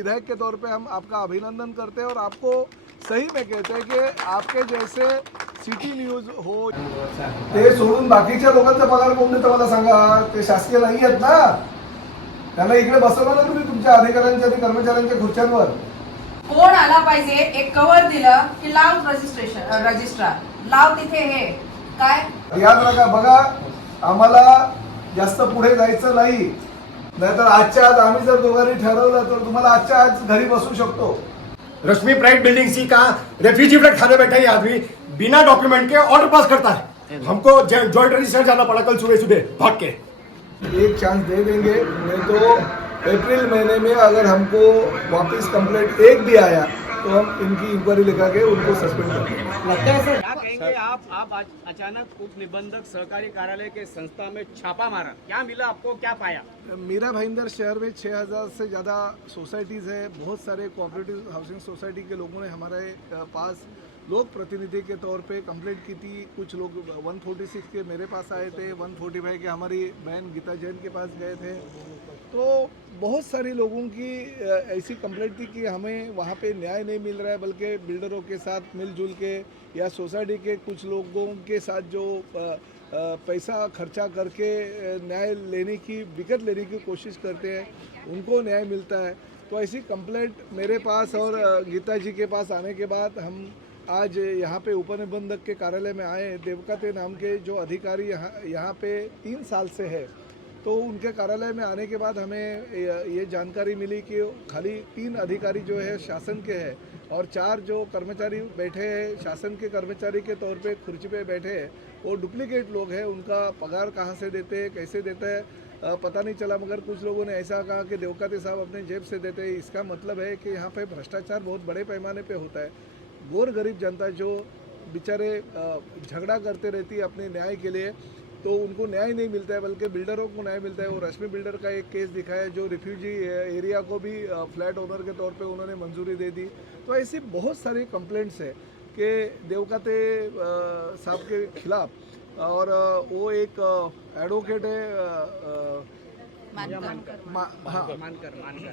विधायक के तौर पे हम आपका अभिनंदन करते हैं और आपको सही में कहते हैं कि आपके जैसे सिटी न्यूज हो ते सोडून बाकीच्या लोकांचा पगार कोण देतं मला सांगा. ते शासकीय नाही आहेत ना. त्यांना इकडे बसवलं ना तुम्ही तुमच्या अधिकाऱ्यांच्या आणि कर्मचाऱ्यांच्या खुर्च्यांवर. कोण आला पाहिजे, एक कव्हर दिलं की लाव रजिस्ट्रार लाव तिथे. हे काय याद राखा बघा, आम्हाला जास्त पुढे जायचं नाही. नाहीतर आजच्या आज आम्ही जर दोघांनी ठरवलं तर तुम्हाला आजच्या आज घरी बसू शकतो. रश्मि प्राइड बिल्डिंग सी का रेफ्यूजी फ्लैट खाने बैठा ये आदमी बिना डॉक्यूमेंट के ऑर्डर पास करता है. हमको जॉइंट रजिस्टर जाना पड़ा कल सुबह सुबह भाग के. एक चांस दे देंगे, नहीं तो अप्रैल महीने में अगर हमको वापस कंप्लेंट एक भी आया तो हम इनकी इंक्वायरी लेकर के उनको सस्पेंड कर देंगे. क्या कहेंगे आप आज अचानक उप निबंधक सहकारी कार्यालय के संस्था में छापा मारा, क्या मिला आपको, क्या पाया? मीरा भाईंदर शहर में 6000 से ज़्यादा सोसाइटीज़ है. बहुत सारे कोऑपरेटिव हाउसिंग सोसाइटी के लोगों ने हमारे पास लोक प्रतिनिधि के तौर पे कंप्लेंट की थी. कुछ लोग 146 के मेरे पास आए थे, 145 के हमारी बहन गीता जैन के पास गए थे. तो बहुत सारे लोगों की ऐसी कंप्लेंट थी कि हमें वहाँ पे न्याय नहीं मिल रहा है, बल्कि बिल्डरों के साथ मिलजुल के या सोसाइटी के कुछ लोगों के साथ जो पैसा खर्चा करके न्याय लेने की विकत लेने की कोशिश करते हैं उनको न्याय मिलता है. तो ऐसी कंप्लेंट मेरे पास और गीता जी के पास आने के बाद हम आज यहाँ पे उपनिबंधक के कार्यालय में आए. देवकाते नाम के जो अधिकारी यहाँ पे 3 साल से है, तो उनके कार्यालय में आने के बाद हमें ये जानकारी मिली कि खाली 3 अधिकारी जो है शासन के हैं और 4 जो कर्मचारी बैठे हैं शासन के कर्मचारी के तौर पे कुर्सी पे बैठे हैं वो डुप्लीकेट लोग हैं. उनका पगार कहाँ से देते हैं, कैसे देते हैं पता नहीं चला, मगर कुछ लोगों ने ऐसा कहा कि देवकाते साहब अपने जेब से देते हैं. इसका मतलब है कि यहाँ पे भ्रष्टाचार बहुत बड़े पैमाने पे होता है. गोर गरीब जनता जो बेचारे झगड़ा करते रहती है अपने न्याय के लिए, तो उनको न्याय नहीं मिलता है, बल्कि बिल्डरों को न्याय मिलता है. वो रश्मि बिल्डर का एक केस दिखा है जो रिफ्यूजी एरिया को भी फ्लैट ओनर के तौर पे उन्होंने मंजूरी दे दी. तो ऐसी बहुत सारी कंप्लेंट्स है कि देवकाते साहब के खिलाफ. और वो एक एडवोकेट है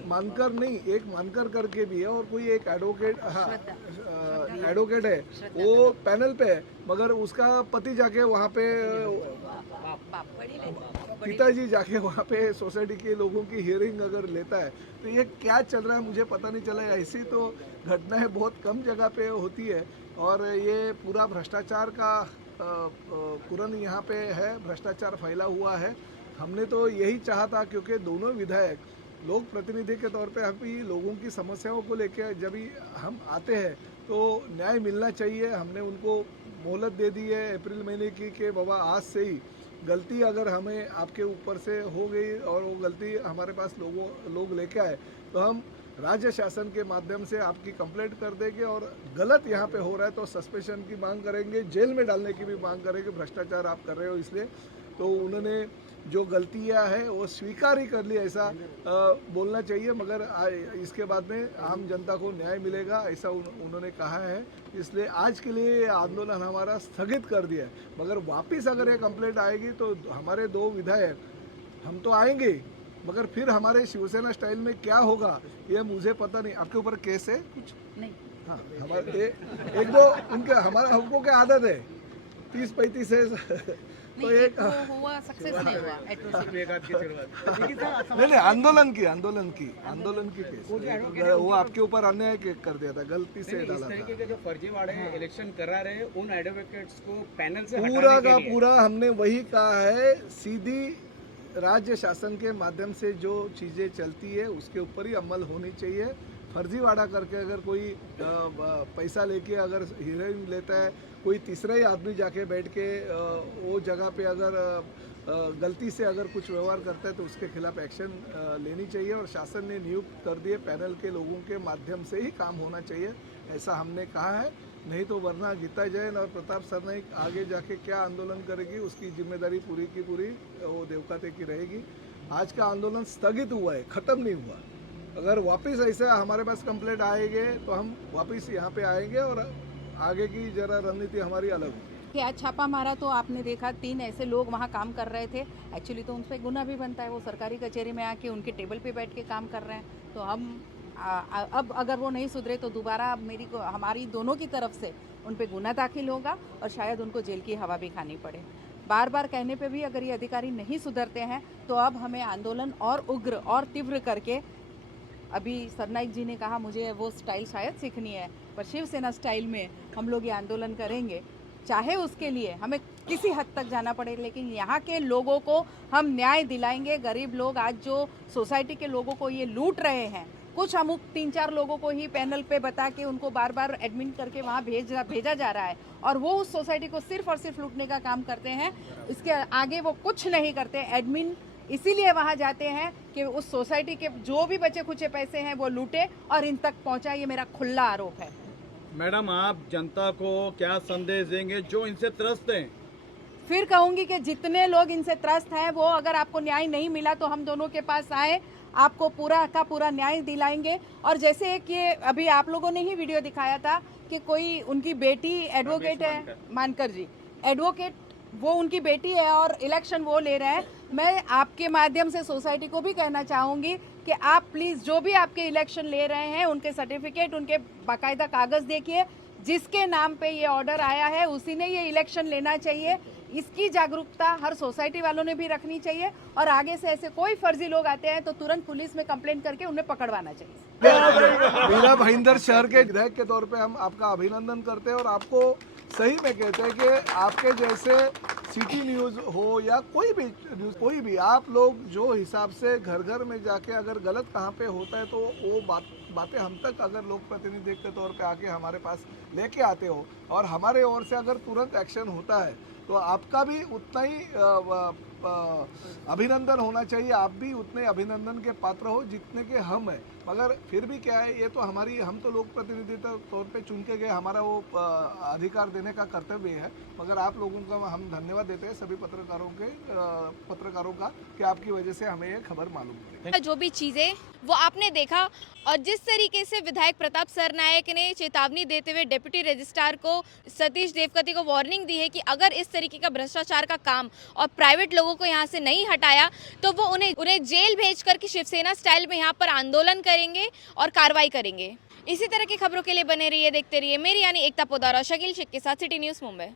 मानकर नहीं, एक मानकर करके भी है और कोई एक एडवोकेट, हाँ एडवोकेट है, वो पैनल पे है, मगर उसका पति जाके वहाँ पे पिताजी जाके वहाँ पे सोसाइटी के लोगों की हियरिंग अगर लेता है तो ये क्या चल रहा है मुझे पता नहीं चला. ऐसी तो घटनाएं बहुत कम जगह पे होती है और ये पूरा भ्रष्टाचार का पूरन यहाँ पे है. भ्रष्टाचार फैला हुआ है. हमने तो यही चाहा था, क्योंकि दोनों विधायक लोक प्रतिनिधि के तौर पे हम भी लोगों की समस्याओं को लेकर जब भी हम आते हैं तो न्याय मिलना चाहिए. हमने उनको मोहलत दे दी है अप्रैल महीने की कि बाबा आज से ही गलती अगर हमें आपके ऊपर से हो गई और वो गलती हमारे पास लोग लेके आए तो हम राज्य शासन के माध्यम से आपकी कंप्लेंट कर देंगे और गलत यहाँ पे हो रहा है तो सस्पेंशन की मांग करेंगे, जेल में डालने की भी मांग करेंगे. भ्रष्टाचार आप कर रहे हो इसलिए. तो उन्होंने जो गलतियां है वो स्वीकार ही कर ली ऐसा बोलना चाहिए, मगर इसके बाद में आम जनता को न्याय मिलेगा ऐसा उन्होंने कहा है. इसलिए आज के लिए ये आंदोलन हमारा स्थगित कर दिया है. मगर वापस अगर ये कंप्लेंट आएगी तो हमारे 2 विधायक हम तो आएंगे, मगर फिर हमारे शिवसेना स्टाइल में क्या होगा ये मुझे पता नहीं. आपके ऊपर केस है कुछ नहीं? हाँ, हमारे एक दो उनके हमारा हमको क्या आदत है 30-35 है तो नहीं, एक वो हुआ सक्सेस नहीं हुआ atrocity. नहीं आंदोलन की केस वो आपके ऊपर अन्याय कर दिया था, गलती से इस डाला तरीके था. के जो फर्जीवाड़े इलेक्शन करा रहे हैं उन एडवोकेट्स को पैनल से पूरा हटाने का के लिए पूरा हमने वही कहा है. सीधी राज्य शासन के माध्यम से जो चीज़ें चलती है उसके ऊपर ही अमल होनी चाहिए. फर्जीवाड़ा करके अगर कोई पैसा लेके अगर हियरिंग लेता है, कोई तीसरा ही आदमी जाके बैठ के वो जगह पे अगर गलती से अगर कुछ व्यवहार करता है तो उसके खिलाफ एक्शन लेनी चाहिए. और शासन ने नियुक्त कर दिए पैनल के लोगों के माध्यम से ही काम होना चाहिए ऐसा हमने कहा है. नहीं तो वरना गीता जैन और प्रताप सरनाईक आगे जाके क्या आंदोलन करेगी उसकी जिम्मेदारी पूरी की पूरी वो देवकाते की रहेगी. आज का आंदोलन स्थगित हुआ है, ख़त्म नहीं हुआ. अगर वापस ऐसे हमारे पास कंप्लेंट आएंगे तो हम वापस यहाँ पे आएंगे और आगे की जरा रणनीति हमारी अलग होगी. कि आज छापा मारा तो आपने देखा 3 ऐसे लोग वहाँ काम कर रहे थे. एक्चुअली तो उन पर गुना भी बनता है, वो सरकारी कचहरी में आके उनके टेबल पे बैठ के काम कर रहे हैं. तो हम अब अगर वो नहीं सुधरे तो दोबारा हमारी दोनों की तरफ से उन पे गुना दाखिल होगा और शायद उनको जेल की हवा भी खानी पड़े। बार बार कहने पे भी अगर ये अधिकारी नहीं सुधरते हैं तो अब हमें आंदोलन और उग्र और तीव्र करके, अभी सरनाइक जी ने कहा मुझे वो स्टाइल शायद सीखनी है, पर शिवसेना स्टाइल में हम लोग ये आंदोलन करेंगे, चाहे उसके लिए हमें किसी हद तक जाना पड़े, लेकिन यहाँ के लोगों को हम न्याय दिलाएंगे। गरीब लोग आज जो सोसाइटी के लोगों को ये लूट रहे हैं, कुछ अमुक 3-4 लोगों को ही पैनल पे बता के उनको बार बार एडमिन करके वहाँ भेजा जा रहा है और वो उस सोसाइटी को सिर्फ और सिर्फ लूटने का काम करते हैं। इसके आगे वो कुछ नहीं करते। एडमिन इसीलिए वहाँ जाते हैं कि उस सोसाइटी के जो भी बचे खुचे पैसे हैं वो लूटे और इन तक पहुँचा। ये मेरा खुला आरोप है। मैडम, आप जनता को क्या संदेश देंगे जो इनसे त्रस्त हैं? फिर कहूंगी कि जितने लोग इनसे त्रस्त हैं वो, अगर आपको न्याय नहीं मिला तो हम दोनों के पास आए, आपको पूरा का पूरा न्याय दिलाएंगे। और जैसे एक ये अभी आप लोगों ने ही वीडियो दिखाया था कि कोई उनकी बेटी एडवोकेट है, मानकर जी एडवोकेट, वो उनकी बेटी है और इलेक्शन वो ले रहे हैं। मैं आपके माध्यम से सोसाइटी को भी कहना चाहूँगी कि आप प्लीज़ जो भी आपके इलेक्शन ले रहे हैं उनके सर्टिफिकेट, उनके बाकायदा कागज़ देखिए। जिसके नाम पे ये ऑर्डर आया है उसी ने ये इलेक्शन लेना चाहिए। इसकी जागरूकता हर सोसाइटी वालों ने भी रखनी चाहिए और आगे से ऐसे कोई फर्जी लोग आते हैं तो तुरंत पुलिस में कंप्लेंट करके उन्हें पकड़वाना चाहिए। मीरा भाईंदर शहर के विधायक के तौर पे हम आपका अभिनंदन करते हैं और आपको सही में कहते हैं कि आपके जैसे सिटी न्यूज़ हो या कोई भी न्यूज़, कोई भी आप लोग जो हिसाब से घर घर में जाके अगर गलत कहाँ पे होता है तो वो बातें हम तक अगर लोक प्रतिनिधि के तौर पे आके हमारे पास लेके आते हो और हमारे ओर से अगर तुरंत एक्शन होता है तो आपका भी उतना ही अभिनंदन होना चाहिए। आप भी उतने अभिनंदन के पात्र हो जितने के हम हैं। मगर फिर भी क्या है, ये तो हम तो लोक प्रतिनिधि तौर पे चुन के गए, हमारा वो अधिकार देने का कर्तव्य है। मगर आप लोगों का हम धन्यवाद देते हैं, सभी पत्रकारों का, कि आपकी वजह से हमें ये खबर मालूम पड़ी। जो भी चीजें वो आपने देखा और जिस तरीके से विधायक प्रताप सरनायक ने चेतावनी देते हुए डिप्टी रजिस्ट्रार को, सतीश देवकती को वार्निंग दी है कि अगर इस तरीके का भ्रष्टाचार का काम और प्राइवेट लोगों को यहाँ से नहीं हटाया तो वो उन्हें जेल भेज कर के शिवसेना स्टाइल में यहाँ पर आंदोलन करेंगे और कार्रवाई करेंगे। इसी तरह की खबरों के लिए बने रहिए, देखते रहिए मेरी यानी एकता पोदार और शकील शेख के साथ सिटी न्यूज़ मुंबई।